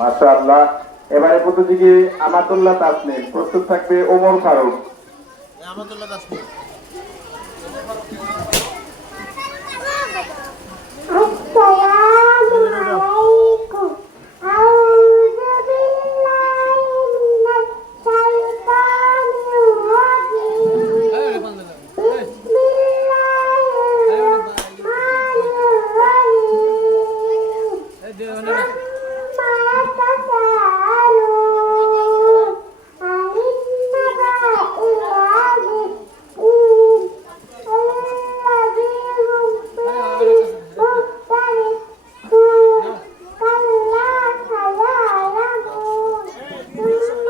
মাশাআল্লাহ। এবারে প্রতিযোগী আমাতুল্লাহ তাসনিম, প্রস্তুত থাকবে ওমর ফারুক। আমাতুল্লাহ তাসনিম। আসসালামু আলাইকুম। আউযু বিল্লাহি মিনাশ শাইতানির রাজিম। বিসমিল্লাহির রহমানির রহিম। আম্মা ইয়াতাসাআলুন আনিন নাবাইল আযীম। الذي هم فيه مختلفون كلا سيعلمون ثم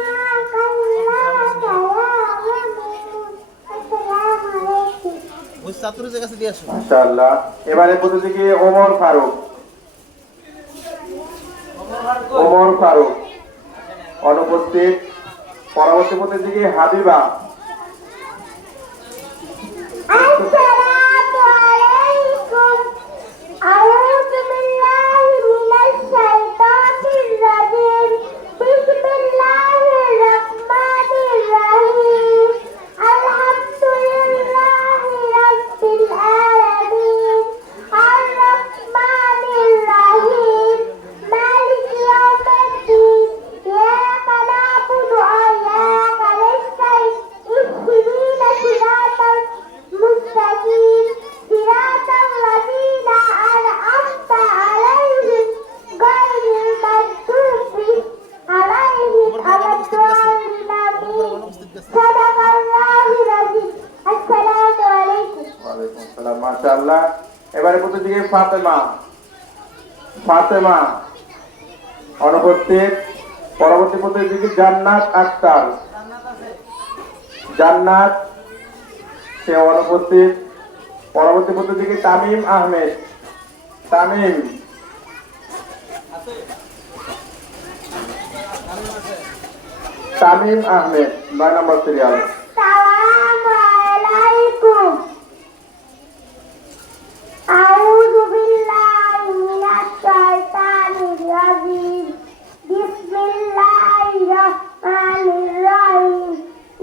كلا سيعلمون السلام عليكم ওই ছাত্রদের কাছে দিয়ে আসো। মাশাআল্লাহ। এবারে প্রতিযোগী ওমর ফারুক। ওমর ফারুক অনুপস্থিত। পরবর্তী প্রতিযোগী হাবিবা। السلام عليكم. أعوذ بالله من الشيطان الرجيم. بسم الله الرحمن الرحيم. الحمد لله رب العالمين. الرحمن الرحيم. مالك يوم الدين. إياك نعبد وإياك نستعين. اهدنا صراط المستقيم صراط الذين أنعمت عليهم غير المغضوب عليهم ولا الضالين. صدق الله العظيم. السلام عليكم. ওয়ালাইকুম আসসালাম। মাশাআল্লাহ। এবারে প্রতিযোগী ফাতেমা। ফাতেমা অনুপস্থিত। পরবর্তী প্রতিযোগী জান্নাত আক্তার। জান্নাত সে অনুপস্থিত। পরবর্তী প্রতিযোগী তামিম আহমেদ। তামিম। তামিম আহমেদ 9 নম্বর সিরিয়াল। السلام عليكم. أعوذ بالله من الشيطان الرجيم. بسم الله الرحمن الرحيم.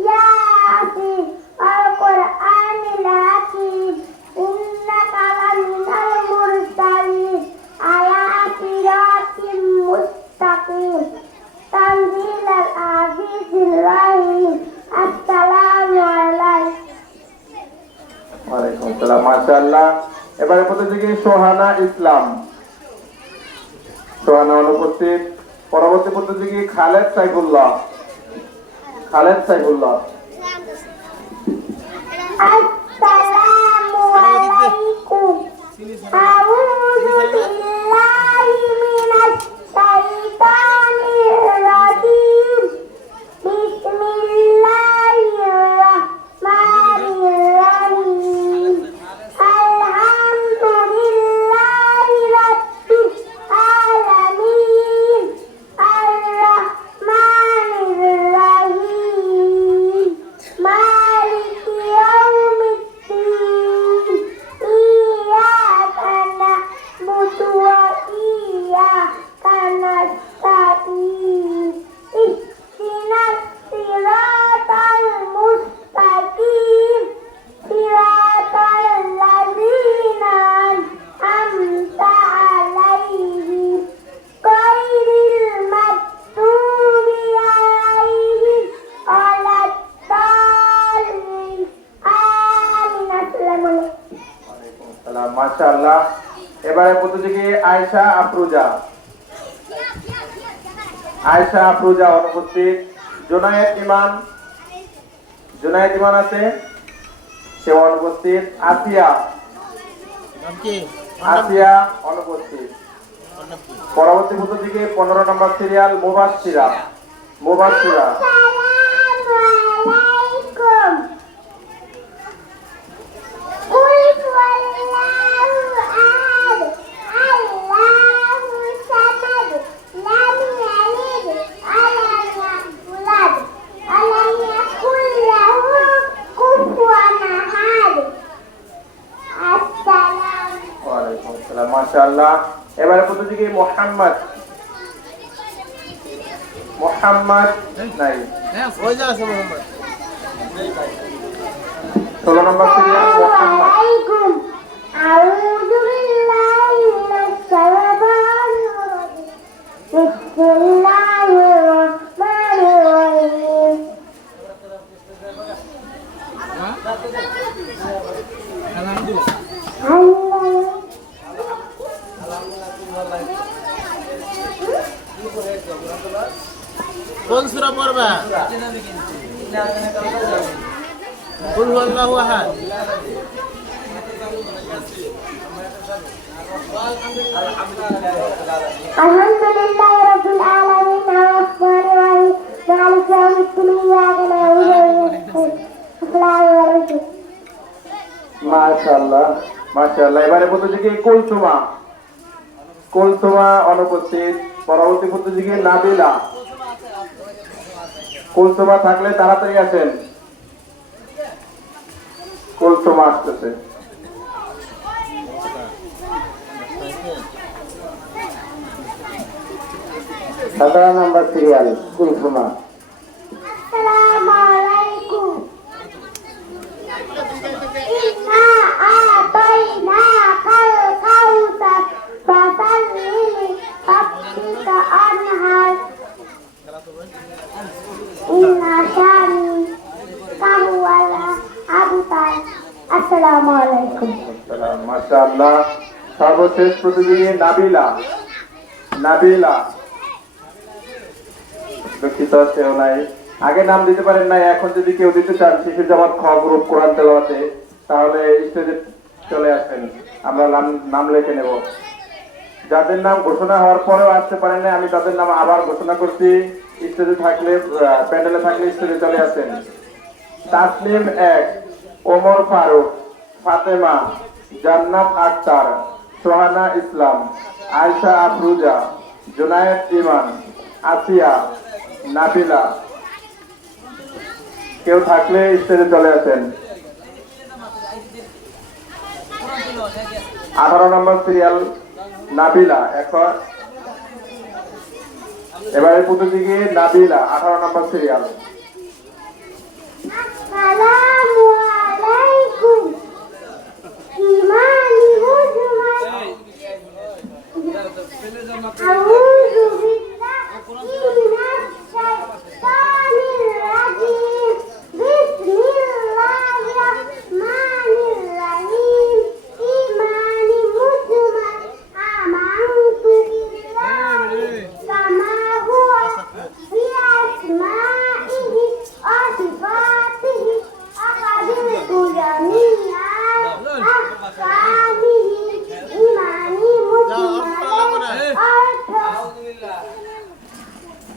ياسين والقرآن الحكيم إنك لمن المرسلين على صراط مستقيم تنزيل العزيز الرحيم. السلام عليكم. ওয়ালাইকুম আসসালাম। মাশাআল্লাহ। এবারে প্রতিযোগী সোহানা ইসলাম। সোহানা অনুপস্থিত। পরবর্তী প্রতিযোগী খালেদ সাইফুল্লাহ। খালেদ সাইফুল্লাহ। السلام عليكم. أعوذ بالله من الشيطان الرجيم. بسم الله الرحمن الرحيم. الحمد لله رب العالمين. الرحمن الرحيم. مالك يوم الدين. إياك نعبد وإياك نستعين. اهدنا الصراط المستقيم صراط الذين أنعمت عليهم غير المغضوب عليهم ولا الضالين. آمين. السلام عليكم. ওয়ালাইকুম আসসালাম। মাশাআল্লাহ। এবারে প্রতিযোগী আয়েশা আফরোজা। আয়েশা আফরোজা অনুপস্থিত। জুনায়েদ ইমান। জুনায়েদ ইমান আছে, সে অনুপস্থিত। আসিয়া। নাম কি? আসিয়া অনুপস্থিত। পরবর্তী প্রতিযোগী 15 নম্বর সিরিয়াল মুবাশশিরা। মুবাশশিরা। السلام عليكم. قل هو الله أحد الله الصمد لم يلد ولم يولد ولم يكن له كفوا أحد. السلام. ওয়ালাইকুম আসসালাম। মাশাআল্লাহ। এবারে প্রতিযোগী মোহাম্মদ। মোহাম্মদ নাই। ওই যে আছে মোহাম্মদ। 16 নম্বর সিরিয়াল মোহাম্মদ। عليكم أعوذ بالله من الشيطان الرجيم بسم الله الرحمن الرحيم কোন সূরা পড়বা? কুল হুয়াল্লাহু আহাদ। الحمد لله رب العالمين الرحمن الرحيم مالك يوم الدين إياك نعبد وإياك نستعين السلام عليكم মাশাআল্লাহ মাশাআল্লাহ। এবারে প্রতিযোগী কুলসুমা। কুলসুমা অনুপস্থিত। পরবর্তী প্রতিযোগী নাবিলা। কুলসুমা থাকলে তাড়াতাড়ি আসেন। কুলসুমা আসতেছে। 17 নম্বর সিরিয়াল কুলসুমা। السلام عليكم إنا أعطيناك الكوثر فصل لربك وانحر إن شانئك هو الأبتر السلام عليكم মাশাআল্লাহ। সর্বশেষ প্রতিযোগী নাবিলা। নাবিলা দুঃখিত কেউ নাই। আগে নাম দিতে পারেন নাই, এখন যদি কেউ দিতে চান শিশু জামাত খ গ্রুপ কোরআন তেলাওয়াতে, তাহলে স্টেজে চলে আসেন, আমরা নাম লিখে নেব। যাদের নাম ঘোষণা হওয়ার পরেও আসতে পারেন না, আমি তাদের নাম আবার ঘোষণা করছি। স্টেজে থাকলে, প্যান্ডেলে থাকলে স্টেজে চলে আসেন। তাসলিম 1, ওমর ফারুক, ফাতেমা, জান্নাত আক্তার, সোহানা ইসলাম, আয়েশা আফরুজা, জুনায়েদ ইমান, আসিয়া, নাবিলা। কেউ থাকলে স্টেজে চলে আসেন। 18 নম্বর সিরিয়াল নাবিলা। এখন এবারে প্রতিযোগী নাবিলা, 18 নম্বর সিরিয়াল। السلام عليكم إيمان مجمل أعوذ بالله من